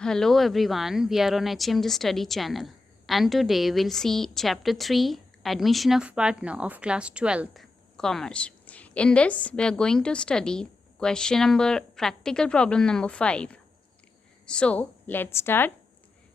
Hello everyone, we are on HMG Study channel and today we'll see chapter 3 admission of partner of class 12th commerce. In this we are going to study question number practical problem number 5. So let's start.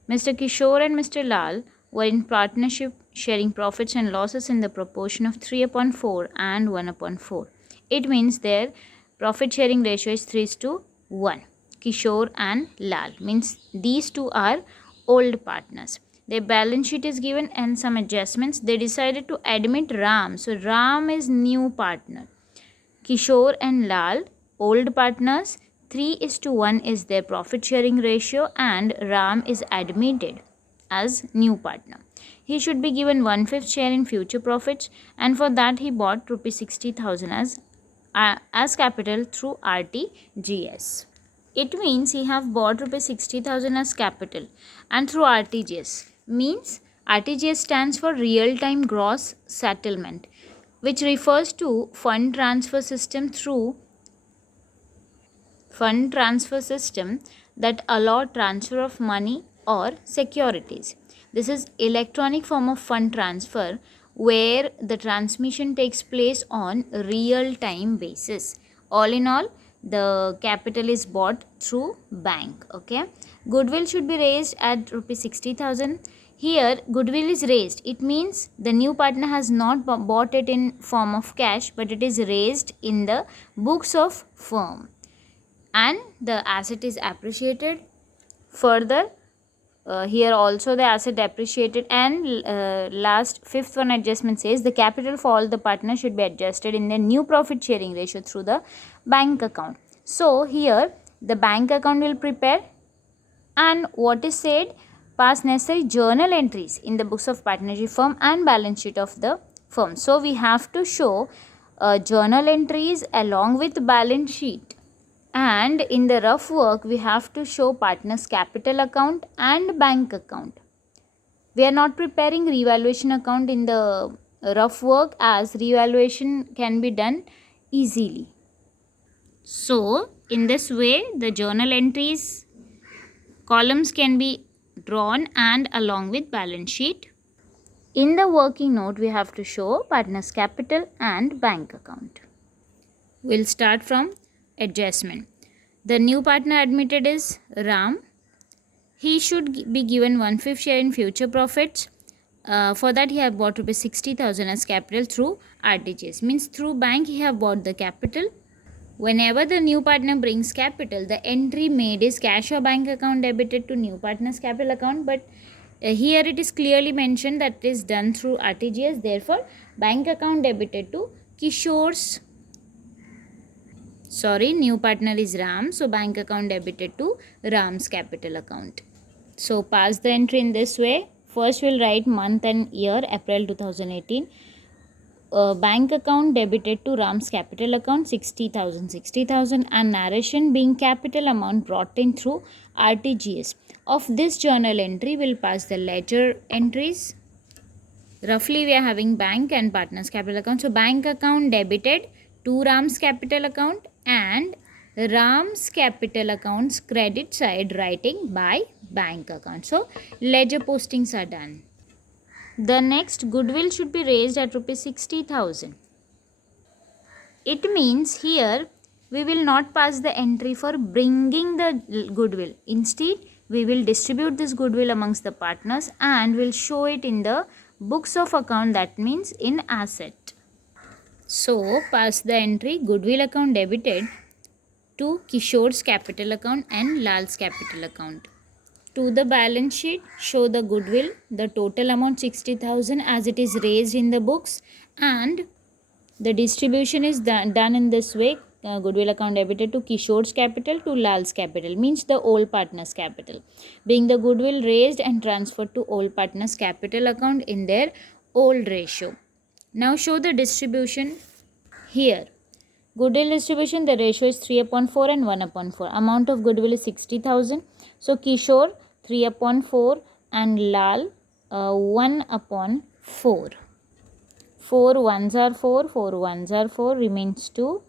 Mr. Kishore and Mr. Lal were in partnership sharing profits and losses in the proportion of 3 upon 4 and 1 upon 4. It means their profit sharing ratio is 3 to 1. Kishore and Lal means these two are old partners. Their balance sheet is given and some adjustments. They decided to admit Ram. So Ram is new partner. Kishore and Lal, old partners, 3 is to 1 is their profit sharing ratio and Ram is admitted as new partner. He should be given 1/5 share in future profits and for that he bought rupees 60,000 as capital through RTGS. It means he have bought rupees 60,000 as capital and through RTGS. Means RTGS stands for real time gross settlement, which refers to fund transfer system that allow transfer of money or securities. This is electronic form of fund transfer where the transmission takes place on real time basis. All in all, the capital is bought through bank. Okay, goodwill should be raised at rupees 60,000. Here goodwill is raised. It means the new partner has not bought it in form of cash, but it is raised in the books of firm and the asset is appreciated further. Here also the asset appreciated and last fifth one adjustment says the capital for all the partners should be adjusted in the new profit sharing ratio through the bank account. So here the bank account will prepare and what is said, pass necessary journal entries in the books of partnership firm and balance sheet of the firm. So we have to show journal entries along with balance sheet, and in the rough work we have to show partners capital account and bank account. We are not preparing revaluation account in the rough work as revaluation can be done easily. So in this way the journal entries columns can be drawn and along with balance sheet. In the working note we have to show partners capital and bank account. We'll start from adjustment. The new partner admitted is Ram. He should be given 1/5 share in future profits. For that he have bought rupees 60,000 as capital through RTGS. Means through bank he have bought the capital. Whenever the new partner brings capital, the entry made is cash or bank account debited to new partner's capital account. But here it is clearly mentioned that it is done through RTGS. Therefore, bank account debited to Kishore's. New partner is Ram. So, bank account debited to Ram's capital account. So, pass the entry in this way. First, we'll write month and year, April 2018. Bank account debited to Ram's capital account 60,000 and narration being capital amount brought in through RTGS. Of this journal entry, we'll pass the ledger entries. Roughly, we are having bank and partners capital account. So, bank account debited to Ram's capital account and Ram's capital accounts credit side writing by bank account. So, ledger postings are done. The next goodwill should be raised at rupees 60,000. It means here we will not pass the entry for bringing the goodwill. Instead, we will distribute this goodwill amongst the partners and will show it in the books of account, that means in asset. So, pass the entry goodwill account debited to Kishore's capital account and Lal's capital account. To the balance sheet, show the goodwill, the total amount 60,000 as it is raised in the books, and the distribution is done in this way. Goodwill account debited to Kishore's capital to Lal's capital, means the old partner's capital, being the goodwill raised and transferred to old partner's capital account in their old ratio. Now show the distribution here. Goodwill distribution, the ratio is 3 upon 4 and 1 upon 4. Amount of goodwill is 60,000. So Kishore 3 upon 4 and Lal 1 upon 4. 4 ones are 4, 4 ones are 4, remains 2.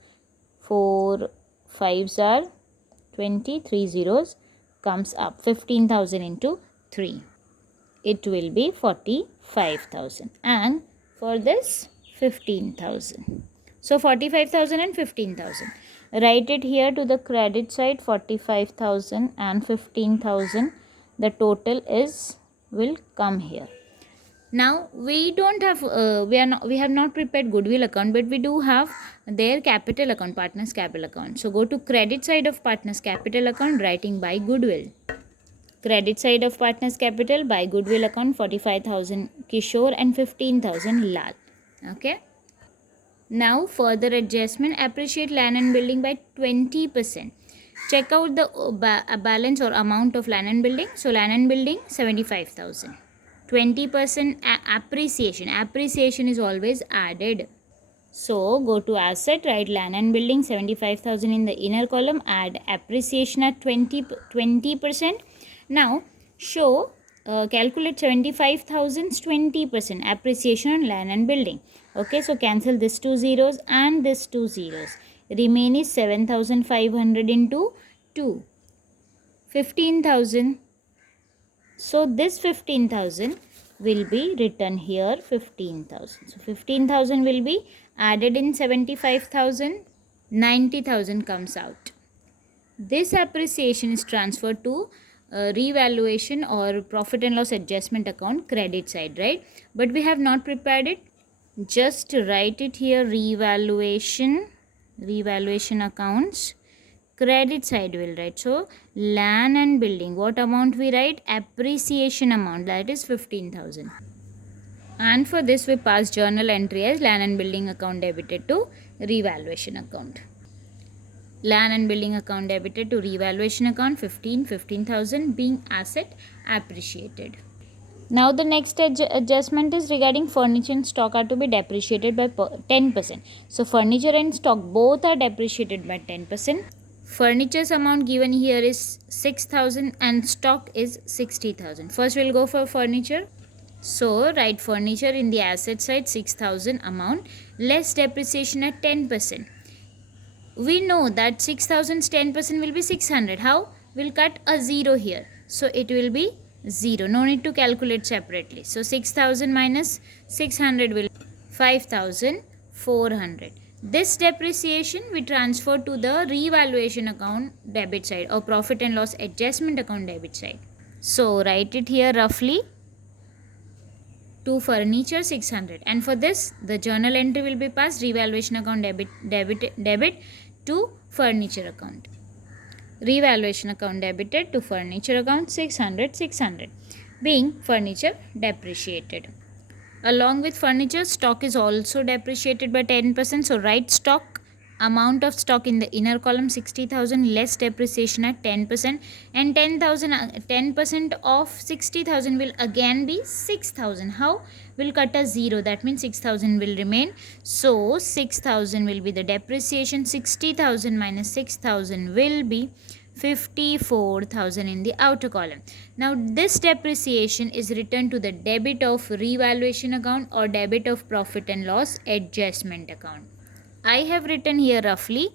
4 fives are 20, 3 zeros comes up. 15,000 into 3. It will be 45,000. And for this 15,000. So 45,000 and 15,000. Write it here to the credit side, 45,000 and 15,000. The total will come here. Now we don't have we have not prepared goodwill account, but we do have their capital account, partners capital account. So go to credit side of partners capital account, writing by goodwill. Credit side of partners capital, by goodwill account, 45,000 Kishore and 15,000 Lal. Okay. Now further adjustment, appreciate land and building by 20%. Check out the balance or amount of land and building. So land and building 75,000. 20% appreciation is always added. So go to asset, write land and building 75,000 in the inner column, add appreciation at 20%. Now show calculate 75,000's 20% appreciation on land and building. Okay, so cancel this 2 zeros and this 2 zeros. Remain is 7,500 into 2. 15,000. So this 15,000 will be written here, 15,000. So 15,000 will be added in 75,000. 90,000 comes out. This appreciation is transferred to revaluation or profit and loss adjustment account, credit side, right? But we have not prepared it. Just write it here, revaluation accounts, credit side will write. So land and building, what amount we write? Appreciation amount, that is 15,000. And for this we pass journal entry as land and building account debited to revaluation account. Land and building account debited to revaluation account, 15,000 being asset appreciated. Now the next adjustment is regarding furniture and stock are to be depreciated by 10%. So furniture and stock both are depreciated by 10%. Furniture's amount given here is 6,000 and stock is 60,000. First we'll go for furniture. So write furniture in the asset side, 6,000 amount, less depreciation at 10%. We know that 6,000's 10% will be 600. How? We'll cut a 0 here. So it will be 0. No need to calculate separately. So 6,000 minus 600 will be 5,400. This depreciation we transfer to the revaluation account debit side or profit and loss adjustment account debit side. So write it here roughly. To furniture 600, and for this the journal entry will be passed, revaluation account debit to furniture account. Revaluation account debited to furniture account, 600 being furniture depreciated. Along with furniture, stock is also depreciated by 10%. So write stock, amount of stock in the inner column, 60,000 less depreciation at 10%, and 10% of 60,000 will again be 6,000. How? We'll cut a 0, that means 6,000 will remain. So 6,000 will be the depreciation, 60,000 minus 6,000 will be 54,000 in the outer column. Now this depreciation is written to the debit of revaluation account or debit of profit and loss adjustment account. I have written here roughly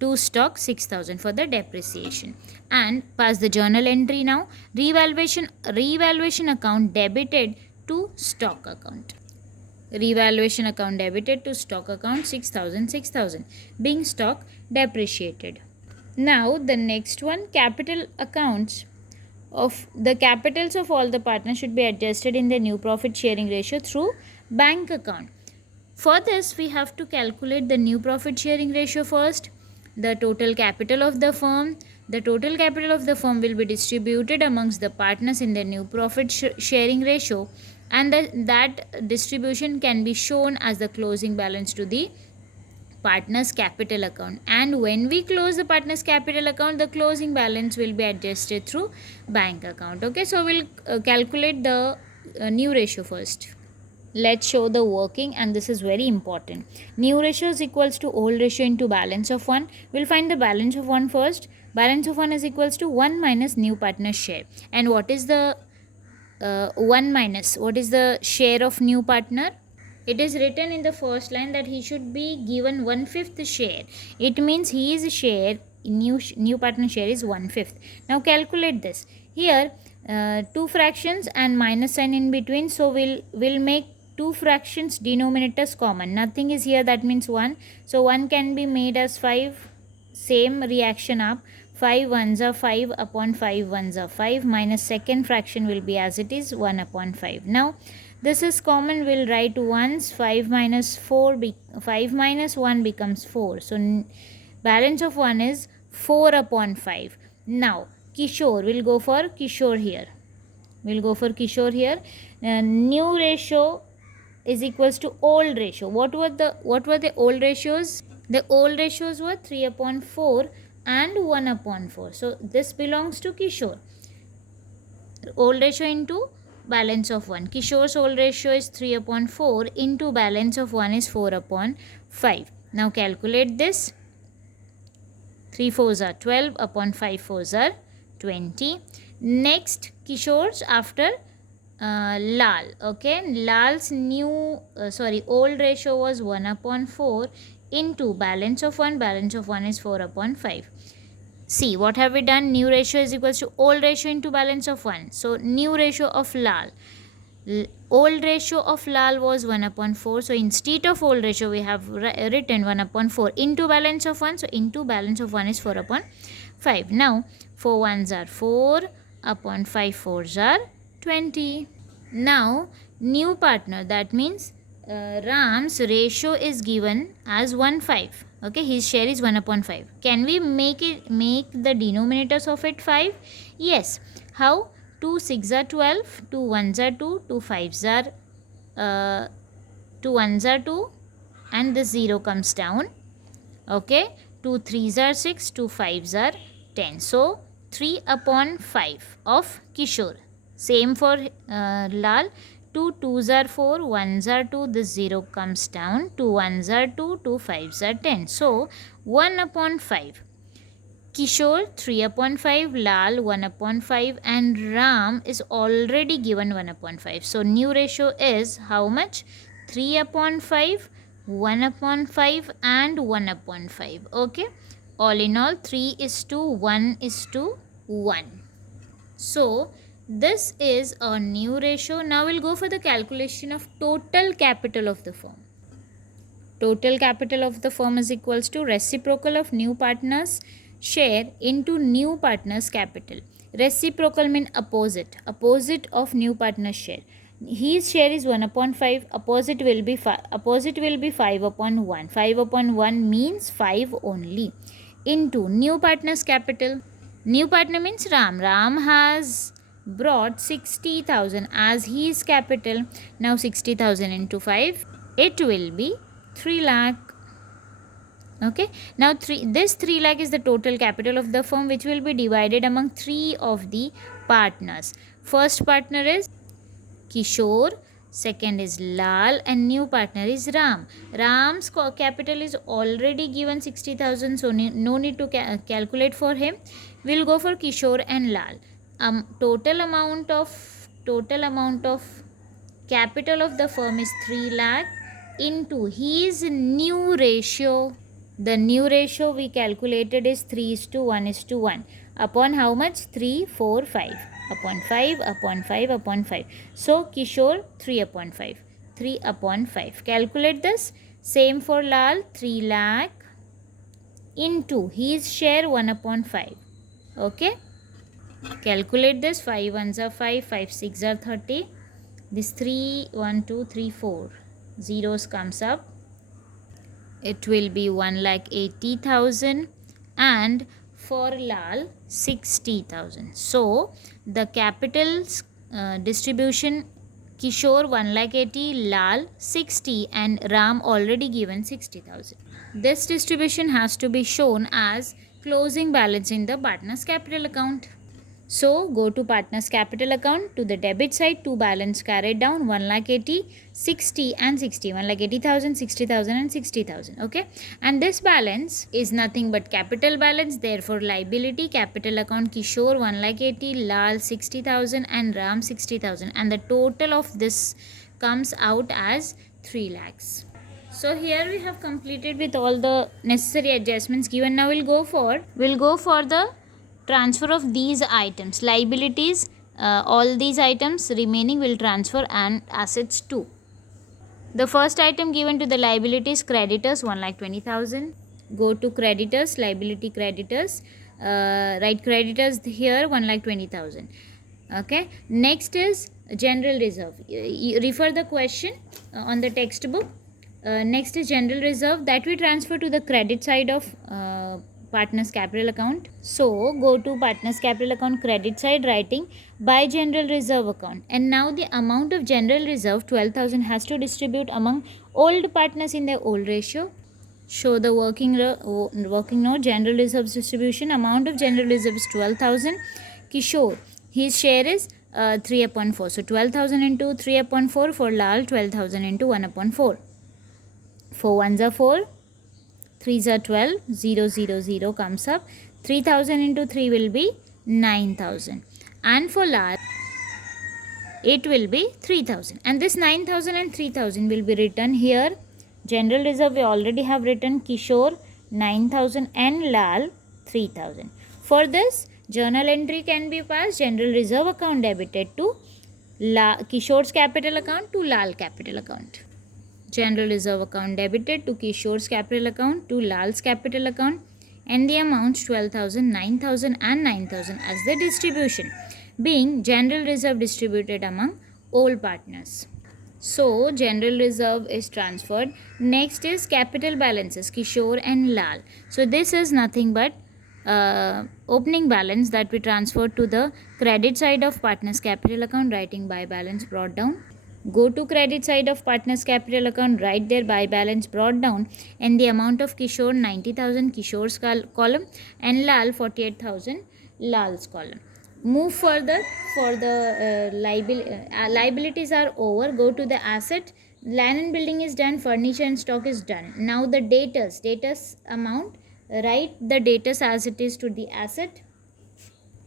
to stock 6,000 for the depreciation, and pass the journal entry now. Revaluation account debited to stock account. Revaluation account debited to stock account, 6,000 being stock depreciated. Now the next one, capital accounts of the capitals of all the partners should be adjusted in the new profit sharing ratio through bank account. For this we have to calculate the new profit sharing ratio first. The total capital of the firm. The total capital of the firm will be distributed amongst the partners in the new profit sharing ratio, and that distribution can be shown as the closing balance to the partners capital account. And when we close the partners capital account, the closing balance will be adjusted through bank account. Okay, so we'll calculate the new ratio first. Let's show the working, and this is very important. New ratio is equals to old ratio into balance of 1. We'll find the balance of 1 first. Balance of 1 is equals to 1 minus new partner's share. And what is the 1 minus? What is the share of new partner? It is written in the first line that he should be given 1/5 share. It means his share new partner share is 1/5. Now calculate this. Here two fractions and minus sign in between, so we'll make two fractions denominators common. Nothing is here, that means 1. So 1 can be made as 5. Same reaction up. 5 ones are 5 upon 5 ones are 5, minus second fraction will be as it is 1 upon 5. Now this is common, we'll write ones. 5 minus 5 minus 1 becomes 4. So balance of 1 is 4 upon 5. Now Kishore, we'll go for Kishore here. New ratio is equals to old ratio. What were the old ratios? The old ratios were 3 upon 4 and 1 upon 4. So this belongs to Kishore. Old ratio into balance of 1. Kishore's old ratio is 3 upon 4 into balance of 1 is 4 upon 5. Now calculate this. 3 4s are 12 upon 5 4s are 20. Next Kishore's after Lal. Okay, Lal's old ratio was 1 upon 4 into balance of 1 is 4 upon 5. See, what have we done? New ratio is equals to old ratio into balance of 1. So new ratio of Lal. Old ratio of Lal was 1 upon 4. So instead of old ratio, we have written 1 upon 4 into balance of 1. So into balance of 1 is 4 upon 5. Now 4 ones are 4 upon 5 4s are 20. Now new partner, that means Ram's ratio is given as 1/5. Okay, his share is 1 upon 5. Can we make the denominators of it 5? Yes. How? 2 6 are 12, 2 1s are 2, 2 5s are 2 1s are 2, and the 0 comes down. Okay, 2 3s are 6, 2 5s are 10. So 3 upon 5 of Kishore. Same for Lal. 2 2s are 4, 1s are 2, this 0 comes down, 2 1s are 2, 2 5s are 10. So 1 upon 5. Kishore 3 upon 5, Lal 1 upon 5, and Ram is already given 1 upon 5. So new ratio is how much? 3 upon 5, 1 upon 5 and 1 upon 5. Okay, all in all 3 is to 1 is to 1. So this is a new ratio. Now we'll go for the calculation of total capital of the firm. Total capital of the firm is equals to reciprocal of new partners share into new partners capital. Reciprocal means opposite of new partners share. His share is 1 upon 5, opposite will be 5 upon 1. 5 upon 1 means 5 only, into new partners capital. New partner means Ram has brought 60,000 as his capital. Now 60,000 into 5, it will be 3 lakh. Okay, now this 3 lakh is the total capital of the firm, which will be divided among 3 of the partners. First partner is Kishore, second is Lal, and new partner is Ram. Ram's capital is already given 60,000, so no need to calculate for him. We'll go for Kishore and Lal. Total amount of capital of the firm is 3 lakh into his new ratio. The new ratio we calculated is 3 is to 1 is to 1. Upon how much? 3, 4, 5. Upon 5, upon 5, upon 5. So Kishore 3 upon 5. 3 upon 5. Calculate this. Same for Lal, 3 lakh into his share 1 upon 5. Okay. Calculate this. 5 ones are 5, 5 6 are 30. This 3, 1, 2, 3, 4. Zeros comes up. It will be 1,80,000 and for Lal 60,000. So the capital's distribution, Kishore 1,80,000, Lal 60, and Ram already given 60,000. This distribution has to be shown as closing balance in the partner's capital account. So go to partner's capital account. To the debit side, 2 balance carried down, 1,80,000, 60 and 60. 1,80,000, 60,000 and 60,000. Okay, and this balance is nothing but capital balance. Therefore liability capital account, Kishore 1,80,000, Lal 60,000 and Ram 60,000, and the total of this comes out as 3 lakhs. So here we have completed with all the necessary adjustments given. Now we'll go for the transfer of these items. Liabilities, all these items remaining will transfer, and assets too. The first item given to the liabilities, creditors 1,20,000. Go to creditors, liability creditors. Write creditors here 1,20,000. Okay. Next is general reserve. You refer the question on the textbook. Next is general reserve that we transfer to the credit side of partners capital account. So go to partners capital account credit side, writing by general reserve account. And now the amount of general reserve 12,000 has to distribute among old partners in their old ratio. Show the working note. General reserves distribution. Amount of general reserve is 12,000. Kishore, his share is 3 upon 4. So 12,000 into 3 upon 4. For Lal, 12,000 into 1 upon 4. 4 ones are 4. 3s are 12. 0, 0, 0 comes up. 3,000 into 3 will be 9,000. And for Lal, it will be 3,000. And this 9,000 and 3,000 will be written here. General reserve we already have written. Kishore 9,000 and Lal 3,000. For this, journal entry can be passed. General reserve account debited to Kishore's capital account to Lal capital account. General reserve account debited to Kishore's capital account to Lal's capital account, and the amounts 12,000, 9,000 and 9,000 as the distribution, being general reserve distributed among all partners. So general reserve is transferred. Next is capital balances, Kishore and Lal. So this is nothing but opening balance that we transferred to the credit side of partners capital account, writing by balance brought down. Go to credit side of partners capital account, write their by balance brought down, and the amount of Kishore 90,000, Kishore's column, and Lal 48,000, Lal's column. Move further for the liabilities are over. Go to the asset. Land and building is done. Furniture and stock is done. Now the debtors amount. Write the debtors as it is to the asset.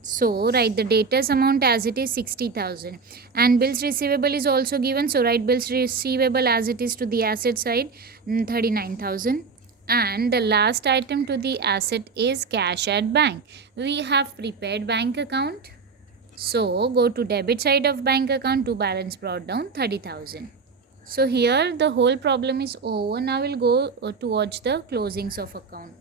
So write the debtors amount as it is 60,000, and bills receivable is also given. So write bills receivable as it is to the asset side 39,000. And the last item to the asset is cash at bank. We have prepared bank account. So go to debit side of bank account to balance brought down 30,000. So here the whole problem is over. Now we'll go towards the closings of account.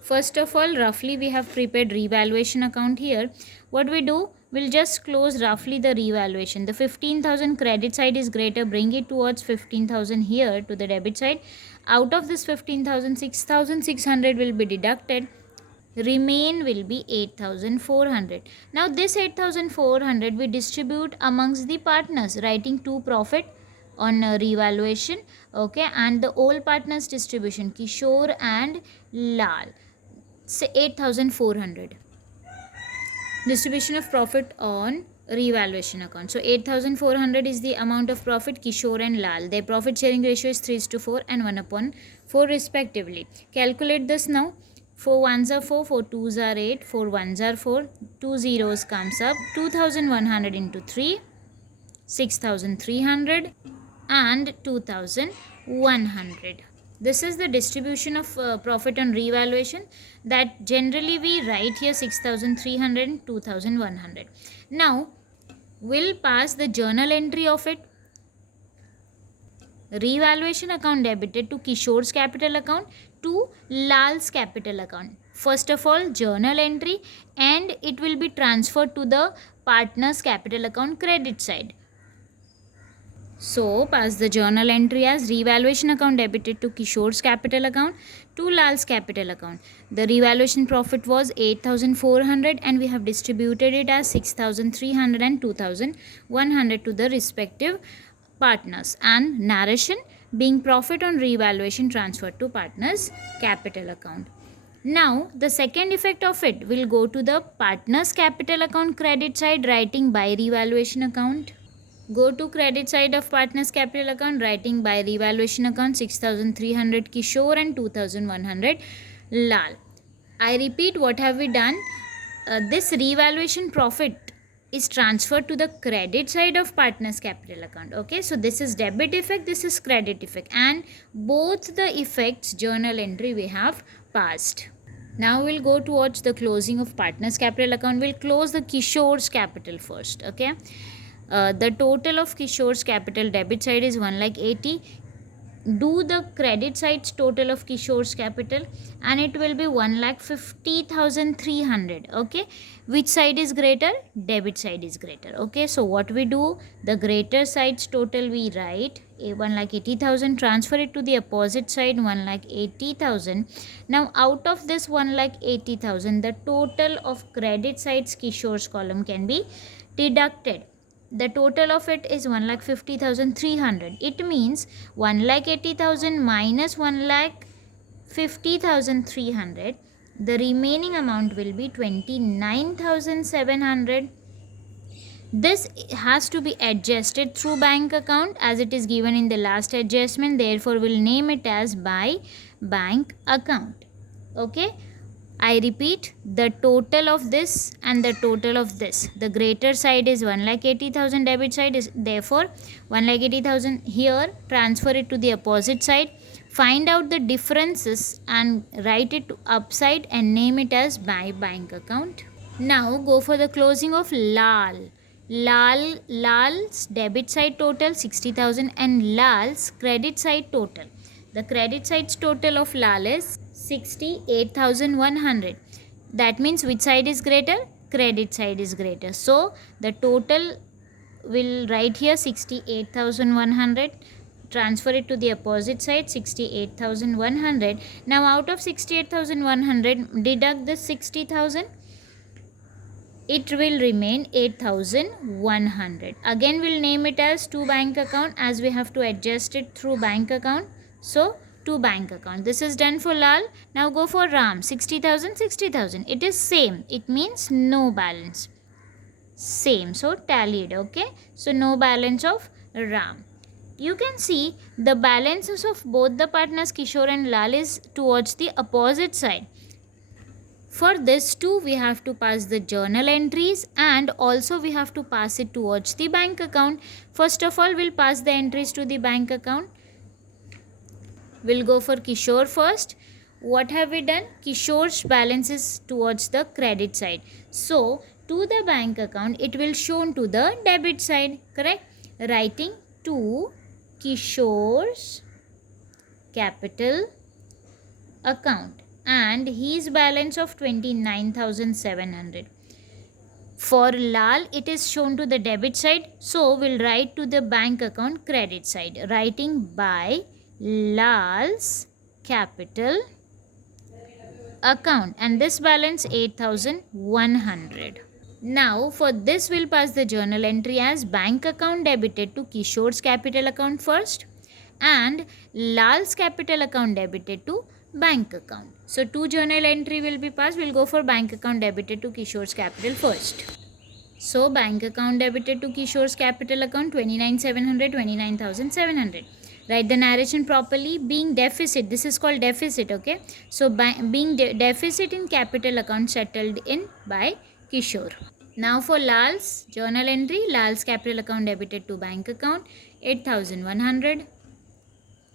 First of all, roughly we have prepared revaluation account here. What we do, we'll just close roughly the revaluation. The 15,000 credit side is greater, bring it towards 15,000 here to the debit side. Out of this 15,000, 6,600 will be deducted. Remain will be 8,400. Now this 8,400 we distribute amongst the partners, writing to profit on revaluation. Okay, and the all partners distribution, Kishore and Lal, say 8,400. Distribution of profit on revaluation account. So 8,400 is the amount of profit Kishore and Lal. Their profit sharing ratio is 3:4 and 1 upon 4 respectively. Calculate this now. 4 ones are 4, 4 twos are 8, 4 ones are 4, 2 zeros comes up, 2,100 into 3, 6,300 and 2,100. This is the distribution of profit on revaluation that generally we write here 6,300 and 2,100. Now we'll pass the journal entry of it. Revaluation account debited to Kishore's capital account to Lal's capital account. First of all, journal entry, and it will be transferred to the partner's capital account credit side. So pass the journal entry as revaluation account debited to Kishore's capital account to Lal's capital account. The revaluation profit was 8,400 and we have distributed it as 6,300 and 2,100 to the respective partners, and narration being profit on revaluation transferred to partners capital account. Now the second effect of it will go to the partners capital account credit side, writing by revaluation account. Go to credit side of partners capital account, writing by revaluation account 6,300 Kishore and 2,100 Lal. I repeat, what have we done? This revaluation profit is transferred to the credit side of partner's capital account. Okay, so this is debit effect, this is credit effect, and both the effects journal entry we have passed. Now we'll go towards the closing of partner's capital account. We'll close the Kishore's capital first. Okay, the total of Kishore's capital debit side is 1,80,000. Do the credit side's total of Kishore's capital, and it will be 1,50,300. Okay, which side is greater? Debit side is greater. Okay, so what we do, the greater side's total we write 1,80,000, transfer it to the opposite side 1,80,000. Now out of this 1,80,000, the total of credit side's Kishore's column can be deducted. The total of it is 1,50,300. It means 1,80,000 minus 1,50,300. The remaining amount will be 29,700. This has to be adjusted through bank account as it is given in the last adjustment. Therefore, we'll name it as by bank account. Okay. I repeat, the total of this and the total of this. The greater side is 1,80,000, debit side is therefore 1,80,000 here. Transfer it to the opposite side. Find out the differences and write it upside and name it as by bank account. Now go for the closing of Lal. Lal's debit side total 60,000 and Lal's credit side total. The credit side's total of Lal is 68,100. That means which side is greater? Credit side is greater. So the total will write here 68,100. Transfer it to the opposite side 68,100. Now out of 68,100, deduct this 60,000. It will remain 8,100. Again we'll name it as to bank account as we have to adjust it through bank account. So to bank account. This is done for Lal. Now go for Ram. 60,000, 60,000. It is same. It means no balance. Same. So tallied. Okay. So no balance of Ram. You can see the balances of both the partners Kishore and Lal is towards the opposite side. For this too, we have to pass the journal entries and also we have to pass it towards the bank account. First of all, we'll pass the entries to the bank account. We'll go for Kishore first. What have we done? Kishore's balance is towards the credit side. So, to the bank account, it will shown to the debit side. Correct? Writing to Kishore's capital account. And his balance of 29,700. For Lal, it is shown to the debit side. So, we'll write to the bank account credit side. Writing by Lal's capital account. And this balance 8,100. Now, for this, we'll pass the journal entry as bank account debited to Kishore's capital account first. And Lal's capital account debited to bank account. So, two journal entry will be passed. We'll go for bank account debited to Kishore's capital first. So, bank account debited to Kishore's capital account 29,700, 29,700. Write the narration properly. Being deficit, this is called deficit, okay? So, being deficit in capital account settled in by Kishore. Now, for Lal's journal entry, Lal's capital account debited to bank account 8,100.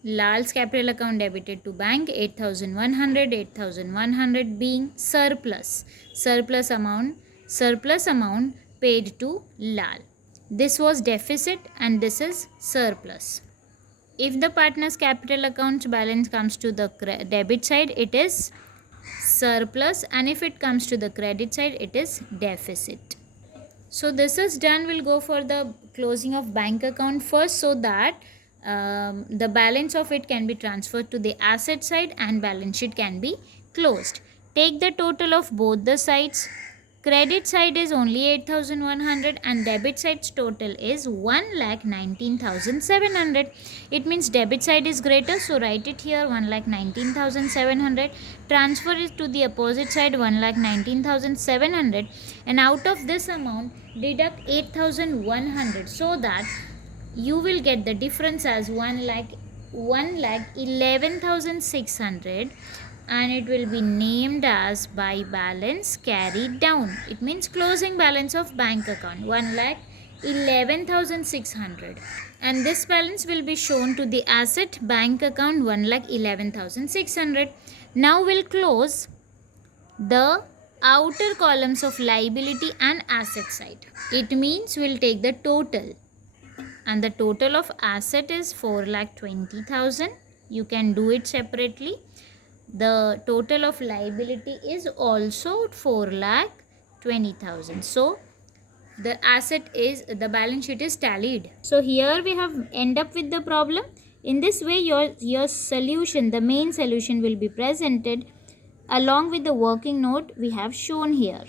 Lal's capital account debited to bank 8,100, 8,100 being surplus. Surplus amount paid to Lal. This was deficit and this is surplus. If the partner's capital account balance comes to the debit side, it is surplus, and if it comes to the credit side, it is deficit. So this is done. We'll go for the closing of bank account first so that the balance of it can be transferred to the asset side and balance sheet can be closed. Take the total of both the sides. Credit side is only 8,100 and debit side's total is 1,19,700. It means debit side is greater, so write it here 1,19,700. Transfer it to the opposite side 1,19,700, and out of this amount deduct 8,100 so that you will get the difference as 1,11,600 and it will be named as by balance carried down. It means closing balance of bank account 1,11,600, and this balance will be shown to the asset bank account 1,11,600. Now we'll close the outer columns of liability and asset side. It means we'll take the total, and the total of asset is 4,20,000. You can do it separately. The total of liability is also 4,20,000. So the balance sheet is tallied. So here we have end up with the problem. In this way your solution, the main solution, will be presented along with the working note we have shown here.